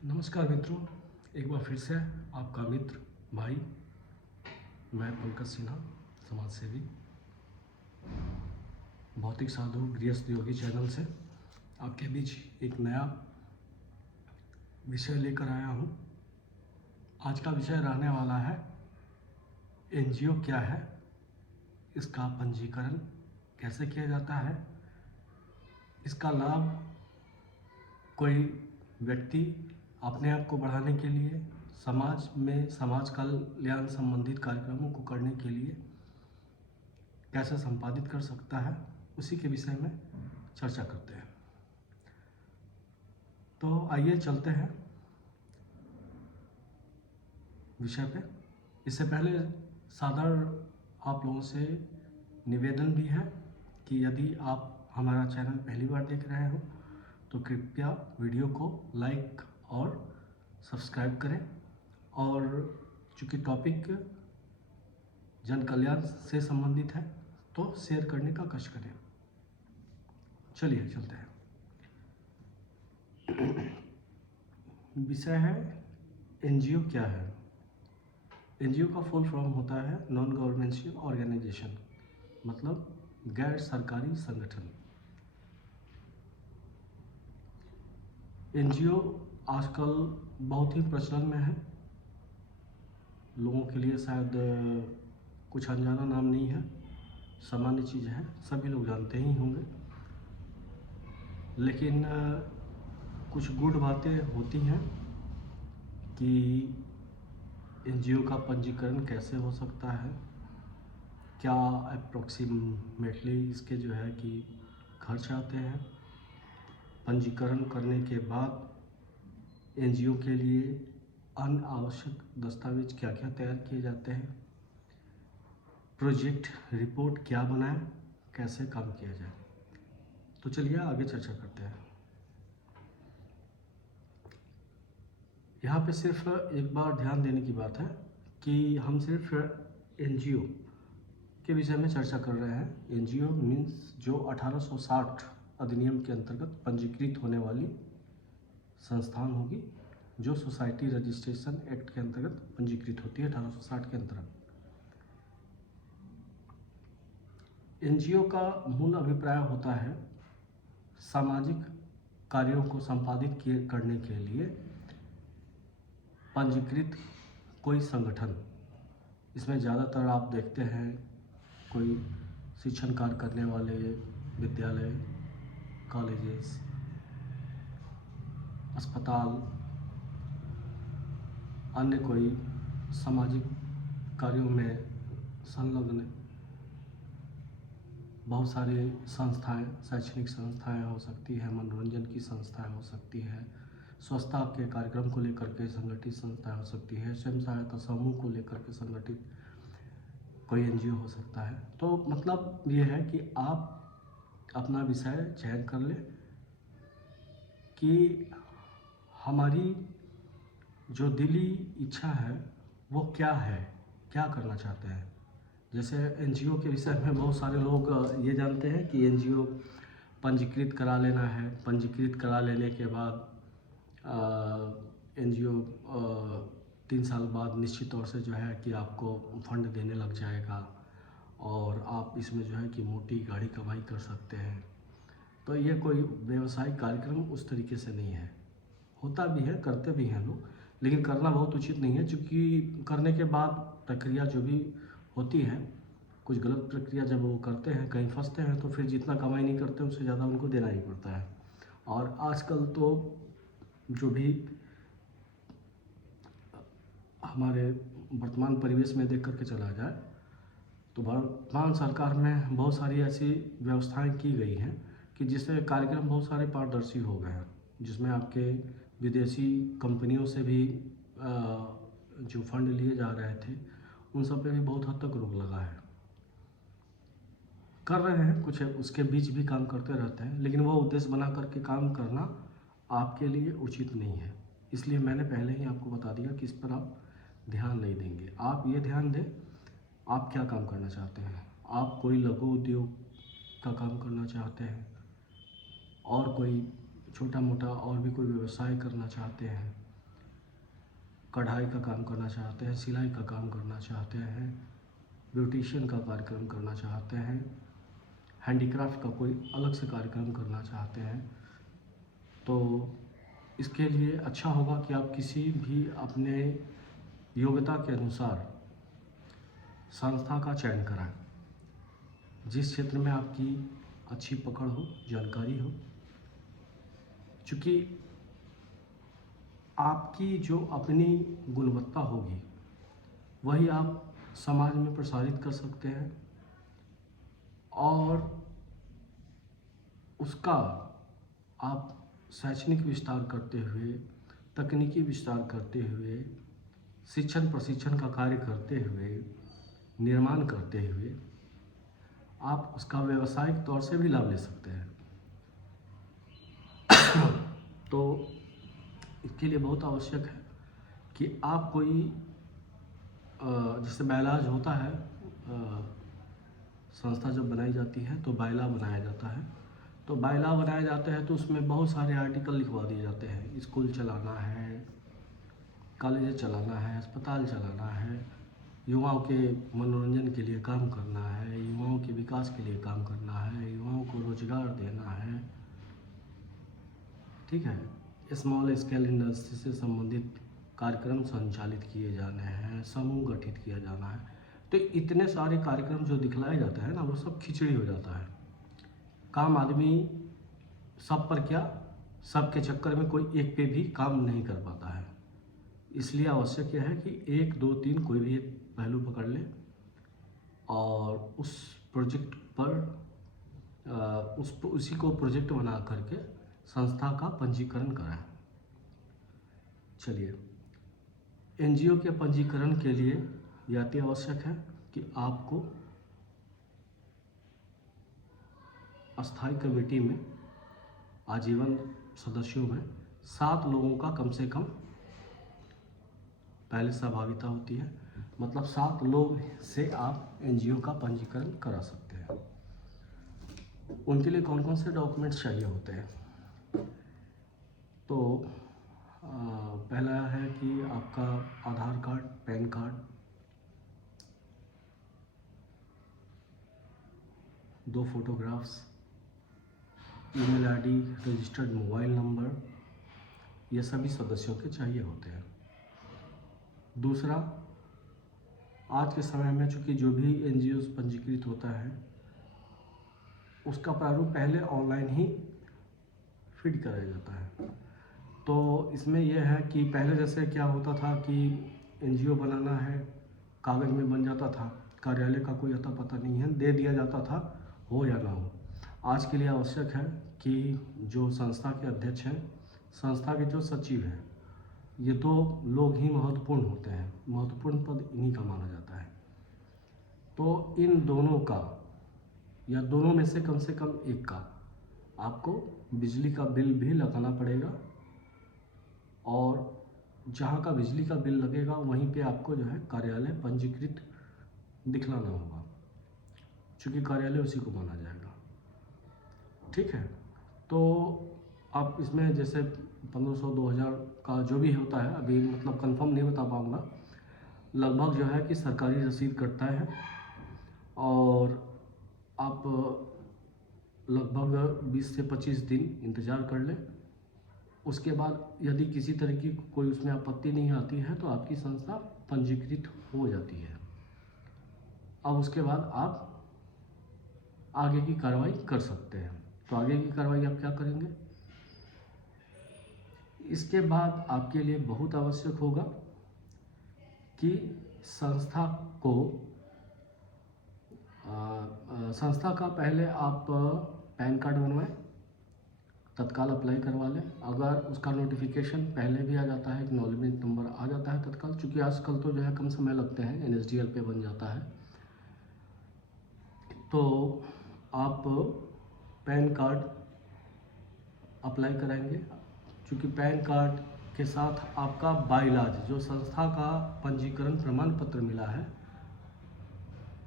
नमस्कार मित्रों, एक बार फिर से आपका मित्र भाई मैं पंकज सिन्हा, समाज सेवी, भौतिक साधु गृहस्थ योगी चैनल से आपके बीच एक नया विषय लेकर आया हूँ। आज का विषय रहने वाला है एनजीओ क्या है, इसका पंजीकरण कैसे किया जाता है, इसका लाभ कोई व्यक्ति अपने आप को बढ़ाने के लिए, समाज में समाज कल्याण संबंधित कार्यक्रमों को करने के लिए कैसे संपादित कर सकता है, उसी के विषय में चर्चा करते हैं। तो आइए चलते हैं विषय पे। इससे पहले साधारण आप लोगों से निवेदन भी है कि यदि आप हमारा चैनल पहली बार देख रहे हो तो कृपया वीडियो को लाइक और सब्सक्राइब करें, और चूँकि टॉपिक जन कल्याण से संबंधित है तो शेयर करने का कष्ट करें। चलिए चलते हैं। विषय है एनजीओ क्या है। एनजीओ का फुल फॉर्म होता है नॉन गवर्नमेंटल ऑर्गेनाइजेशन, मतलब गैर सरकारी संगठन। एनजीओ आजकल बहुत ही प्रचलन में है, लोगों के लिए शायद कुछ अनजाना नाम नहीं है, सामान्य चीज़ है, सभी लोग जानते ही होंगे। लेकिन कुछ गुड बातें होती हैं कि एनजीओ का पंजीकरण कैसे हो सकता है, क्या अप्रोक्सीमेटली इसके जो है कि खर्च आते हैं, पंजीकरण करने के बाद एनजीओ के लिए अनावश्यक दस्तावेज क्या क्या तैयार किए जाते हैं, प्रोजेक्ट रिपोर्ट क्या बनाएं, कैसे काम किया जाए। तो चलिए आगे चर्चा करते हैं। यहाँ पे सिर्फ एक बार ध्यान देने की बात है कि हम सिर्फ एनजीओ के विषय में चर्चा कर रहे हैं। एनजीओ मीन्स जो 1860 अधिनियम के अंतर्गत पंजीकृत होने वाली संस्थान होगी, जो सोसाइटी रजिस्ट्रेशन एक्ट के अंतर्गत पंजीकृत होती है 1860 के अंतर्गत। एनजीओ का मूल अभिप्राय होता है सामाजिक कार्यों को संपादित करने के लिए पंजीकृत कोई संगठन। इसमें ज़्यादातर आप देखते हैं कोई शिक्षण कार्य करने वाले विद्यालय, कॉलेजेस, अस्पताल, अन्य कोई सामाजिक कार्यों में संलग्न बहुत सारे संस्थाएं, शैक्षणिक संस्थाएं हो सकती है, मनोरंजन की संस्थाएं हो सकती है, स्वच्छता के कार्यक्रम को लेकर के संगठित संस्थाएं हो सकती है, स्वयं सहायता समूह को लेकर के संगठित कोई एनजीओ हो सकता है। तो मतलब ये है कि आप अपना विषय चयन कर लें कि हमारी जो दिली इच्छा है वो क्या है, क्या करना चाहते हैं। जैसे एनजीओ के विषय में बहुत सारे लोग ये जानते हैं कि एनजीओ पंजीकृत करा लेना है, पंजीकृत करा लेने के बाद एनजीओ 3 साल बाद निश्चित तौर से जो है कि आपको फंड देने लग जाएगा और आप इसमें जो है कि मोटी गाड़ी कमाई कर सकते हैं। तो ये कोई व्यवसायिक कार्यक्रम उस तरीके से नहीं है। होता भी है, करते भी हैं लोग, लेकिन करना बहुत उचित नहीं है, क्योंकि करने के बाद प्रक्रिया जो भी होती है, कुछ गलत प्रक्रिया जब वो करते हैं, कहीं फंसते हैं, तो फिर जितना कमाई नहीं करते उससे ज़्यादा उनको देना ही पड़ता है। और आजकल तो जो भी हमारे वर्तमान परिवेश में देख करके चला जाए तो वर्तमान सरकार में बहुत सारी ऐसी व्यवस्थाएं की गई हैं कि जिससे कार्यक्रम बहुत सारे पारदर्शी हो गए हैं, जिसमें आपके विदेशी कंपनियों से भी जो फंड लिए जा रहे थे उन सब पे भी बहुत हद तक रोक लगा है। कर रहे हैं कुछ, उसके बीच भी काम करते रहते हैं, लेकिन वो उद्देश्य बना करके काम करना आपके लिए उचित नहीं है। इसलिए मैंने पहले ही आपको बता दिया कि इस पर आप ध्यान नहीं देंगे। आप ये ध्यान दें आप क्या काम करना चाहते हैं। आप कोई लघु उद्योग का काम करना चाहते हैं और कोई छोटा मोटा और भी कोई व्यवसाय करना चाहते हैं, कढ़ाई का काम करना चाहते हैं, सिलाई का काम करना चाहते हैं, ब्यूटिशियन का कार्यक्रम करना चाहते हैं, हैंडीक्राफ्ट का कोई अलग से कार्यक्रम करना चाहते हैं, तो इसके लिए अच्छा होगा कि आप किसी भी अपने योग्यता के अनुसार संस्था का चयन कराएं, जिस क्षेत्र में आपकी अच्छी पकड़ हो, जानकारी हो। चूँकि आपकी जो अपनी गुणवत्ता होगी वही आप समाज में प्रसारित कर सकते हैं और उसका आप शैक्षणिक विस्तार करते हुए, तकनीकी विस्तार करते हुए, शिक्षण प्रशिक्षण का कार्य करते हुए, निर्माण करते हुए आप उसका व्यावसायिक तौर से भी लाभ ले सकते हैं। तो इसके लिए बहुत आवश्यक है कि आप कोई जैसे बायलॉज होता है, संस्था जब बनाई जाती है तो बायलॉ बनाया जाता है। तो बायलॉ बनाए जाते हैं तो उसमें बहुत सारे आर्टिकल लिखवा दिए जाते हैं। स्कूल चलाना है, कॉलेज चलाना है, अस्पताल चलाना है, युवाओं के मनोरंजन के लिए काम करना है, युवाओं के विकास के लिए काम करना है, युवाओं को रोजगार देना है, ठीक है। स्मॉल स्केल इंडस्ट्री से संबंधित कार्यक्रम संचालित किए जाने हैं, समूह गठित किया जाना है। तो इतने सारे कार्यक्रम जो दिखलाए जाते हैं ना, वो सब खिचड़ी हो जाता है। काम आदमी सब पर क्या, सबके चक्कर में कोई एक पे भी काम नहीं कर पाता है। इसलिए आवश्यक यह है कि 1, 2, 3 कोई भी एक पहलू पकड़ ले और उस प्रोजेक्ट पर उसी को प्रोजेक्ट बना करके संस्था का पंजीकरण कराएं। चलिए, एनजीओ के पंजीकरण के लिए यह अति आवश्यक है कि आपको अस्थायी कमेटी में आजीवन सदस्यों में 7 लोगों का कम से कम पहले सहभागिता होती है। मतलब 7 लोग से आप एनजीओ का पंजीकरण करा सकते हैं। उनके लिए कौन कौन से डॉक्यूमेंट्स चाहिए होते हैं? तो पहला है कि आपका Aadhaar card, pan card, 2 photographs, email ID, registered mobile number, ये सभी सदस्यों के चाहिए होते हैं। दूसरा, आज के समय में चूँकि जो भी एनजीओ पंजीकृत होता है उसका प्रारूप पहले ऑनलाइन ही फीड कराया जाता है। तो इसमें यह है कि पहले जैसे क्या होता था कि एनजीओ बनाना है, कागज़ में बन जाता था, कार्यालय का कोई अता पता नहीं है, दे दिया जाता था, हो या ना हो। आज के लिए आवश्यक है कि जो संस्था के अध्यक्ष हैं, संस्था के जो सचिव हैं, ये 2 लोग ही महत्वपूर्ण होते हैं, महत्वपूर्ण पद इन्हीं का माना जाता है। तो इन दोनों का या दोनों में से कम एक का आपको बिजली का बिल भी लगाना पड़ेगा और जहाँ का बिजली का बिल लगेगा वहीं पे आपको जो है कार्यालय पंजीकृत दिखलाना होगा, क्योंकि कार्यालय उसी को माना जाएगा, ठीक है। तो आप इसमें जैसे 1500 2000 का जो भी होता है, अभी मतलब कंफर्म नहीं बता पाऊँगा, लगभग जो है कि सरकारी रसीद कटता है और आप लगभग 20 से 25 दिन इंतज़ार कर लें। उसके बाद यदि किसी तरह की कोई उसमें आपत्ति नहीं आती है तो आपकी संस्था पंजीकृत हो जाती है। अब उसके बाद आप आगे की कार्रवाई कर सकते हैं। तो आगे की कार्रवाई आप क्या करेंगे? इसके बाद आपके लिए बहुत आवश्यक होगा कि संस्था को संस्था का पहले आप पैन कार्ड बनवाएं, तत्काल अप्लाई करवा लें। अगर उसका नोटिफिकेशन पहले भी आ जाता है, एक्नॉलेजमेंट नंबर आ जाता है तत्काल, चूँकि आजकल तो जो है कम समय लगते हैं, एनएसडीएल पे बन जाता है। तो आप पैन कार्ड अप्लाई कराएंगे, क्योंकि पैन कार्ड के साथ आपका बाइलाज जो संस्था का पंजीकरण प्रमाण पत्र मिला है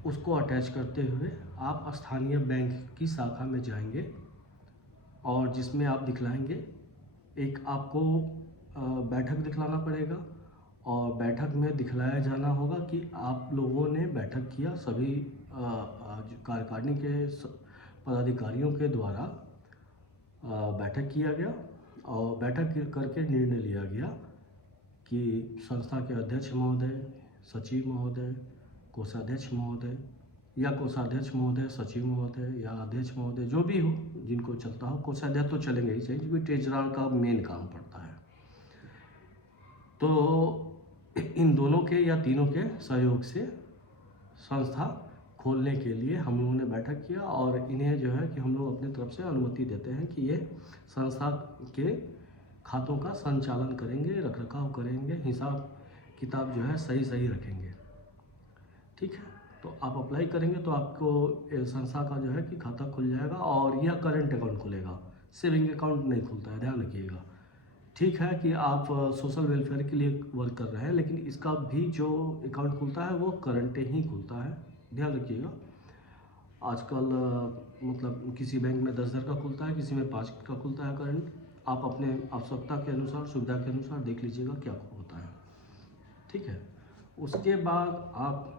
उसको अटैच करते हुए आप स्थानीय बैंक की शाखा में जाएंगे और जिसमें आप दिखलाएंगे, एक आपको बैठक दिखलाना पड़ेगा और बैठक में दिखलाया जाना होगा कि आप लोगों ने बैठक किया, सभी जो कार्यकारिणी के पदाधिकारियों के द्वारा बैठक किया गया और बैठक करके निर्णय लिया गया कि संस्था के अध्यक्ष महोदय, सचिव महोदय, कोषाध्यक्ष महोदय या कोषाध्यक्ष महोदय, सचिव महोदय या अध्यक्ष महोदय, जो भी हो, जिनको चलता हो, कोषाध्यक्ष तो चलेंगे ही चाहिए क्योंकि ट्रेजरर का मेन काम पड़ता है। तो इन दोनों के या तीनों के सहयोग से संस्था खोलने के लिए हम लोगों ने बैठक किया और इन्हें जो है कि हम लोग अपनी तरफ से अनुमति देते हैं कि ये संस्था के खातों का संचालन करेंगे, रखरखाव करेंगे, हिसाब किताब जो है सही रखेंगे। ठीक है, तो आप अप्लाई करेंगे तो आपको संस्था का जो है कि खाता खुल जाएगा और यह करंट अकाउंट खुलेगा, सेविंग अकाउंट नहीं खुलता है, ध्यान रखिएगा। ठीक है कि आप सोशल वेलफेयर के लिए वर्क कर रहे हैं, लेकिन इसका भी जो अकाउंट खुलता है वो करंट ही खुलता है, ध्यान रखिएगा। आजकल मतलब किसी बैंक में 10,000 का खुलता है, किसी में 5 का खुलता है करंट। आप अपने आवश्यकता के अनुसार, सुविधा के अनुसार देख लीजिएगा क्या होता है। ठीक है, उसके बाद आप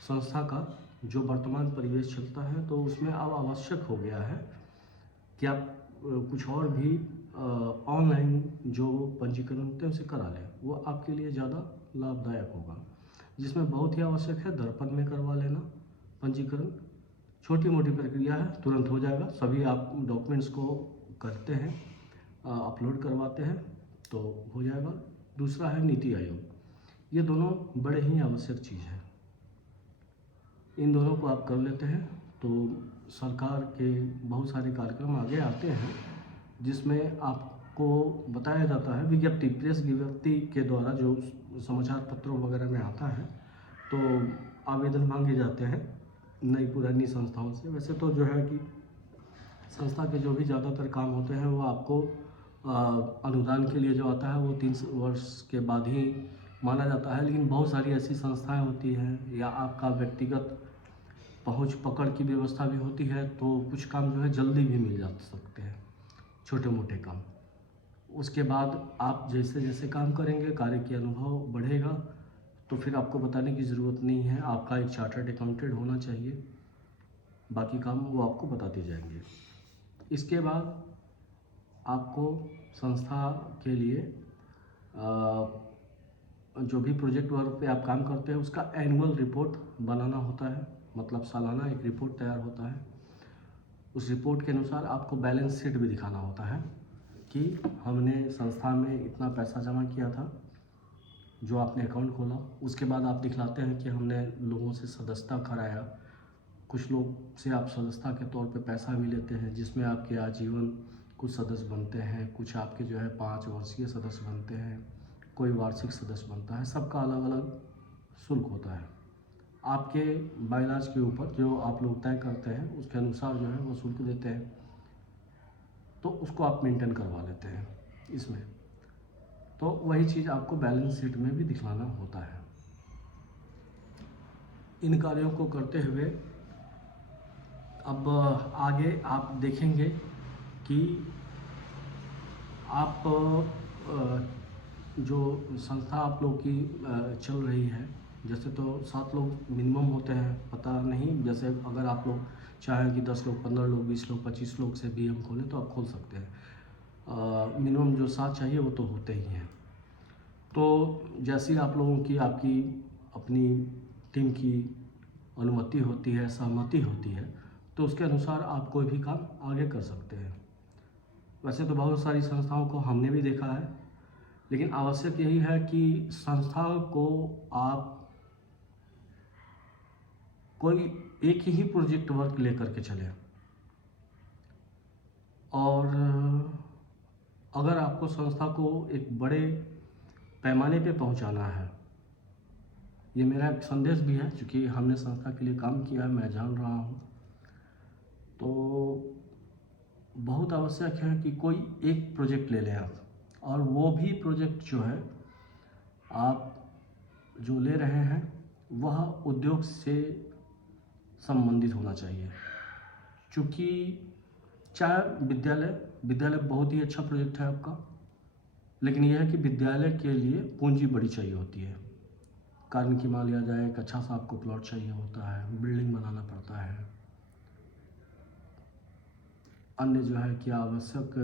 संस्था का जो वर्तमान परिवेश चलता है तो उसमें अब आवश्यक हो गया है कि आप कुछ और भी ऑनलाइन जो पंजीकरण होते हैं उसे करा लें, वो आपके लिए ज़्यादा लाभदायक होगा। जिसमें बहुत ही आवश्यक है दर्पण में करवा लेना पंजीकरण। छोटी मोटी प्रक्रिया है, तुरंत हो जाएगा। सभी आप डॉक्यूमेंट्स को करते हैं, अपलोड करवाते हैं तो हो जाएगा। दूसरा है नीति आयोग, ये दोनों बड़े ही आवश्यक चीज़ है। इन दोनों को आप कर लेते हैं तो सरकार के बहुत सारे कार्यक्रम आगे आते हैं जिसमें आपको बताया जाता है, विज्ञप्ति, प्रेस विज्ञप्ति के द्वारा जो समाचार पत्रों वगैरह में आता है, तो आवेदन मांगे जाते हैं नई पुरानी संस्थाओं से। वैसे तो जो है कि संस्था के जो भी ज़्यादातर काम होते हैं वो आपको अनुदान के लिए जो आता है वो 3 वर्ष के बाद ही माना जाता है, लेकिन बहुत सारी ऐसी संस्थाएं होती हैं या आपका व्यक्तिगत पहुंच पकड़ की व्यवस्था भी होती है, तो कुछ काम जो है जल्दी भी मिल जा सकते हैं, छोटे मोटे काम। उसके बाद आप जैसे जैसे काम करेंगे, कार्य की अनुभव बढ़ेगा, तो फिर आपको बताने की ज़रूरत नहीं है। आपका एक चार्टर्ड अकाउंटेंट होना चाहिए, बाकी काम वो आपको बताते जाएंगे। इसके बाद आपको संस्था के लिए जो भी प्रोजेक्ट वर्क पे आप काम करते हैं उसका एनुअल रिपोर्ट बनाना होता है, मतलब सालाना एक रिपोर्ट तैयार होता है। उस रिपोर्ट के अनुसार आपको बैलेंस शीट भी दिखाना होता है कि हमने संस्था में इतना पैसा जमा किया था, जो आपने अकाउंट खोला। उसके बाद आप दिखलाते हैं कि हमने लोगों से सदस्यता कराया। कुछ लोग से आप सदस्यता के तौर पे पैसा भी लेते हैं, जिसमें आपके आजीवन कुछ सदस्य बनते हैं, कुछ आपके जो है 5 वर्षीय सदस्य बनते हैं, कोई वार्षिक सदस्य बनता है। सबका अलग अलग शुल्क होता है। आपके बाइलाज के ऊपर जो आप लोग तय करते हैं उसके अनुसार जो है वो शुल्क देते हैं, तो उसको आप मेंटेन करवा लेते हैं इसमें। तो वही चीज़ आपको बैलेंस शीट में भी दिखलाना होता है। इन कार्यों को करते हुए अब आगे आप देखेंगे कि आप जो संस्था आप लोग की चल रही है, जैसे तो 7 लोग मिनिमम होते हैं, पता नहीं, जैसे अगर आप लोग चाहें कि 10 लोग, 15 लोग, 20 लोग, 25 लोग से भी हम खोलें तो आप खोल सकते हैं। मिनिमम जो 7 चाहिए वो तो होते ही हैं। तो जैसी आप लोगों की आपकी अपनी टीम की अनुमति होती है, सहमति होती है, तो उसके अनुसार आप कोई भी काम आगे कर सकते हैं। वैसे तो बहुत सारी संस्थाओं को हमने भी देखा है, लेकिन आवश्यक यही है कि संस्था को आप कोई एक ही प्रोजेक्ट वर्क लेकर के चलें। और अगर आपको संस्था को एक बड़े पैमाने पे पहुंचाना है, ये मेरा एक संदेश भी है, क्योंकि हमने संस्था के लिए काम किया है, मैं जान रहा हूँ। तो बहुत आवश्यक है कि कोई एक प्रोजेक्ट ले लें आप, और वो भी प्रोजेक्ट जो है आप जो ले रहे हैं वह उद्योग से संबंधित होना चाहिए। क्योंकि चाहे विद्यालय बहुत ही अच्छा प्रोजेक्ट है आपका, लेकिन यह है कि विद्यालय के लिए पूंजी बड़ी चाहिए होती है। कारण कि मान लिया जाए एक अच्छा सा आपको प्लॉट चाहिए होता है, बिल्डिंग बनाना पड़ता है, अन्य जो है कि आवश्यक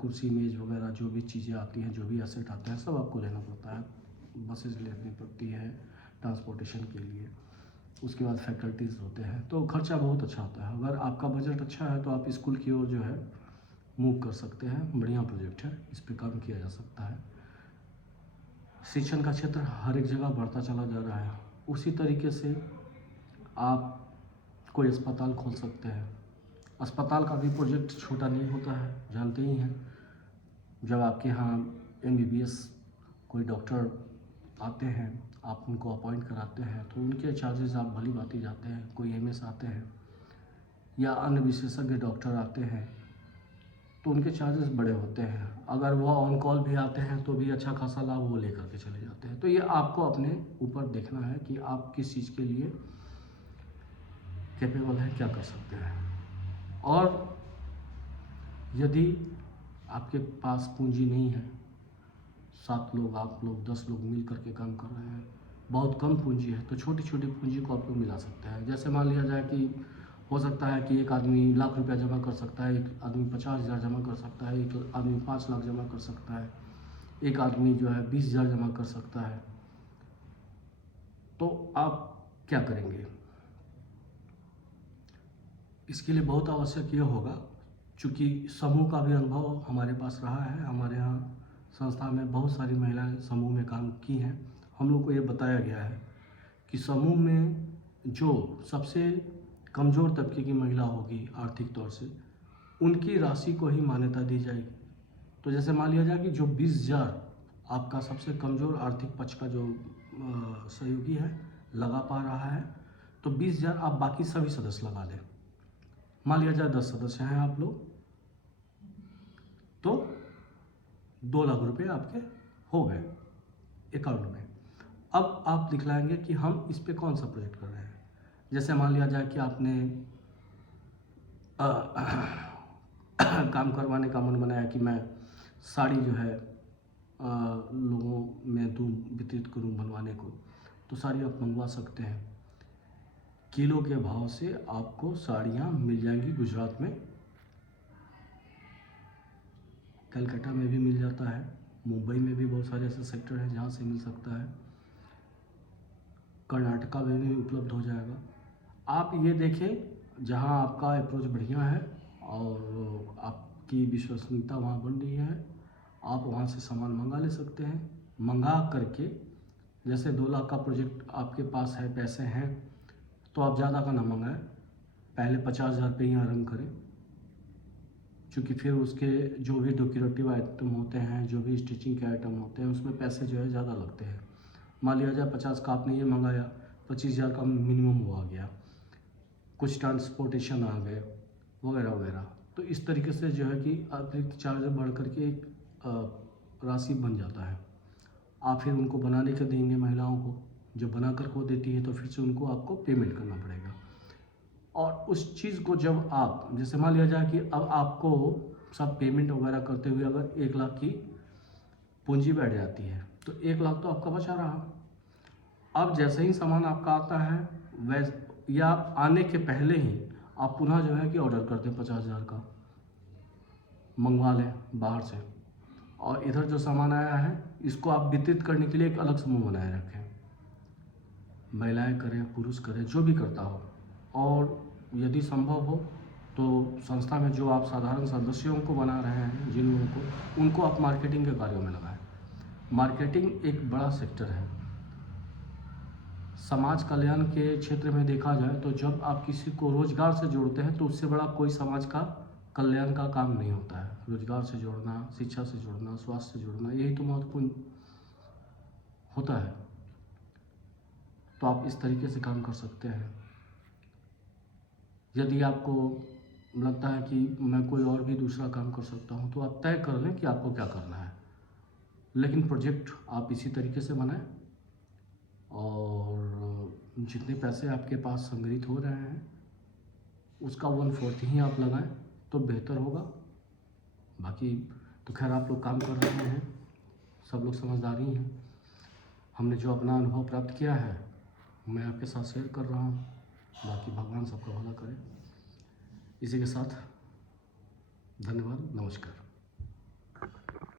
कुर्सी मेज वगैरह जो भी चीज़ें आती हैं, जो भी एसेट आते हैं, सब आपको लेना पड़ता है। बसेस लेनी पड़ती है ट्रांसपोर्टेशन के लिए, उसके बाद फैकल्टीज़ होते हैं, तो खर्चा बहुत अच्छा आता है। अगर आपका बजट अच्छा है तो आप स्कूल की ओर जो है मूव कर सकते हैं। बढ़िया प्रोजेक्ट है, इस पर काम किया जा सकता है। शिक्षण का क्षेत्र हर एक जगह बढ़ता चला जा रहा है। उसी तरीके से आप कोई अस्पताल खोल सकते हैं। अस्पताल का भी प्रोजेक्ट छोटा नहीं होता है, जानते ही हैं। जब आपके यहाँ MBBS कोई डॉक्टर आते हैं, आप उनको अपॉइंट कराते हैं, तो उनके चार्जेस आप भली भांति जाते हैं। कोई MS आते हैं या अन्य विशेषज्ञ डॉक्टर आते हैं तो उनके चार्जेस बड़े होते हैं। अगर वो ऑन कॉल भी आते हैं तो भी अच्छा खासा लाभ वो लेकर के चले जाते हैं। तो ये आपको अपने ऊपर देखना है कि आप किस चीज़ के लिए कैपेबल है, क्या कर सकते हैं। और यदि आपके पास पूंजी नहीं है, 7 लोग, आप लोग, 10 लोग मिल करके काम कर रहे हैं, बहुत कम पूंजी है, तो छोटी छोटी पूंजी को आप लोग मिला सकते हैं। जैसे मान लिया जाए कि हो सकता है कि एक आदमी ₹1,00,000 जमा कर सकता है, एक आदमी 50,000 जमा कर सकता है, एक आदमी 5 लाख जमा कर सकता है, एक आदमी जो है 20,000 जमा कर सकता है। तो आप क्या करेंगे? इसके लिए बहुत आवश्यक ये होगा, चूँकि समूह का भी अनुभव हमारे पास रहा है। हमारे यहाँ संस्था में बहुत सारी महिलाएं समूह में काम की हैं। हम लोग को ये बताया गया है कि समूह में जो सबसे कमज़ोर तबके की महिला होगी आर्थिक तौर से, उनकी राशि को ही मान्यता दी जाएगी। तो जैसे मान लिया जाए कि जो 20,000 आपका सबसे कमज़ोर आर्थिक पक्ष का जो सहयोगी है लगा पा रहा है, तो 20,000 आप बाकी सभी सदस्य लगा लें। मान लिया जाए 10 सदस्य हैं आप लोग, तो 2 लाख रुपए आपके हो गए अकाउंट में। अब आप दिखलाएंगे कि हम इस पे कौन सा प्रोजेक्ट कर रहे हैं। जैसे मान लिया जाए कि आपने काम करवाने का मन बनाया कि मैं साड़ी जो है लोगों में दूँ, वितरित करूँ बनवाने को, तो साड़ी आप मंगवा सकते हैं। किलो के भाव से आपको साड़ियाँ मिल जाएंगी गुजरात में, कलकत्ता में भी मिल जाता है, मुंबई में भी बहुत सारे ऐसे सेक्टर हैं जहाँ से मिल सकता है, कर्नाटका में भी उपलब्ध हो जाएगा। आप ये देखें जहाँ आपका अप्रोच बढ़िया है और आपकी विश्वसनीयता वहाँ बन रही है, आप वहाँ से सामान मंगा ले सकते हैं। मंगा करके, जैसे 2 लाख का प्रोजेक्ट आपके पास है, पैसे हैं, तो आप ज़्यादा का ना मंगाएं, पहले 50,000 पे ही आरंभ करें। क्योंकि फिर उसके जो भी डेकोरेटिव आइटम होते हैं, जो भी स्टिचिंग के आइटम होते हैं, उसमें पैसे जो है ज़्यादा लगते हैं। मान लिया जाए 50 का आपने ये मंगाया, 25,000 का मिनिमम वो आ गया, कुछ ट्रांसपोर्टेशन आ गए वगैरह वगैरह। तो इस तरीके से जो है कि अतिरिक्त चार्ज बढ़ करके एक राशि बन जाता है। आप फिर उनको बनाने के देंगे महिलाओं को, जो बना कर को देती है तो फिर से उनको आपको पेमेंट करना पड़ेगा। और उस चीज़ को जब आप, जैसे मान लिया जाए कि अब आपको सब पेमेंट वगैरह करते हुए अगर 1 लाख की पूंजी बैठ जाती है, तो 1 लाख तो आपका बचा रहा। अब जैसे ही सामान आपका आता है, वैसे या आने के पहले ही आप पुनः जो है कि ऑर्डर करते हैं 50,000 का, मंगवा लें बाहर से, और इधर जो सामान आया है इसको आप वितरित करने के लिए एक अलग समूह बनाए रखें। महिलाएं करें, पुरुष करें, जो भी करता हो। और यदि संभव हो तो संस्था में जो आप साधारण सदस्यों को बना रहे हैं, जिन लोगों को, उनको आप मार्केटिंग के कार्यों में लगाएं। मार्केटिंग एक बड़ा सेक्टर है समाज कल्याण के क्षेत्र में। देखा जाए तो जब आप किसी को रोजगार से जोड़ते हैं तो उससे बड़ा कोई समाज का कल्याण का काम नहीं होता है। रोजगार से जोड़ना, शिक्षा से जोड़ना, स्वास्थ्य से जोड़ना, यही तो महत्वपूर्ण होता है। तो आप इस तरीके से काम कर सकते हैं। यदि आपको लगता है कि मैं कोई और भी दूसरा काम कर सकता हूं, तो आप तय कर लें कि आपको क्या करना है, लेकिन प्रोजेक्ट आप इसी तरीके से बनाएं और जितने पैसे आपके पास संग्रहित हो रहे हैं उसका 1/4 ही आप लगाएं तो बेहतर होगा। बाकी तो खैर आप लोग काम कर रहे हैं, सब लोग समझदार ही हैं। हमने जो अपना अनुभव प्राप्त किया है मैं आपके साथ शेयर कर रहा हूँ। बाकी भगवान सबका भला करे। इसी के साथ धन्यवाद, नमस्कार।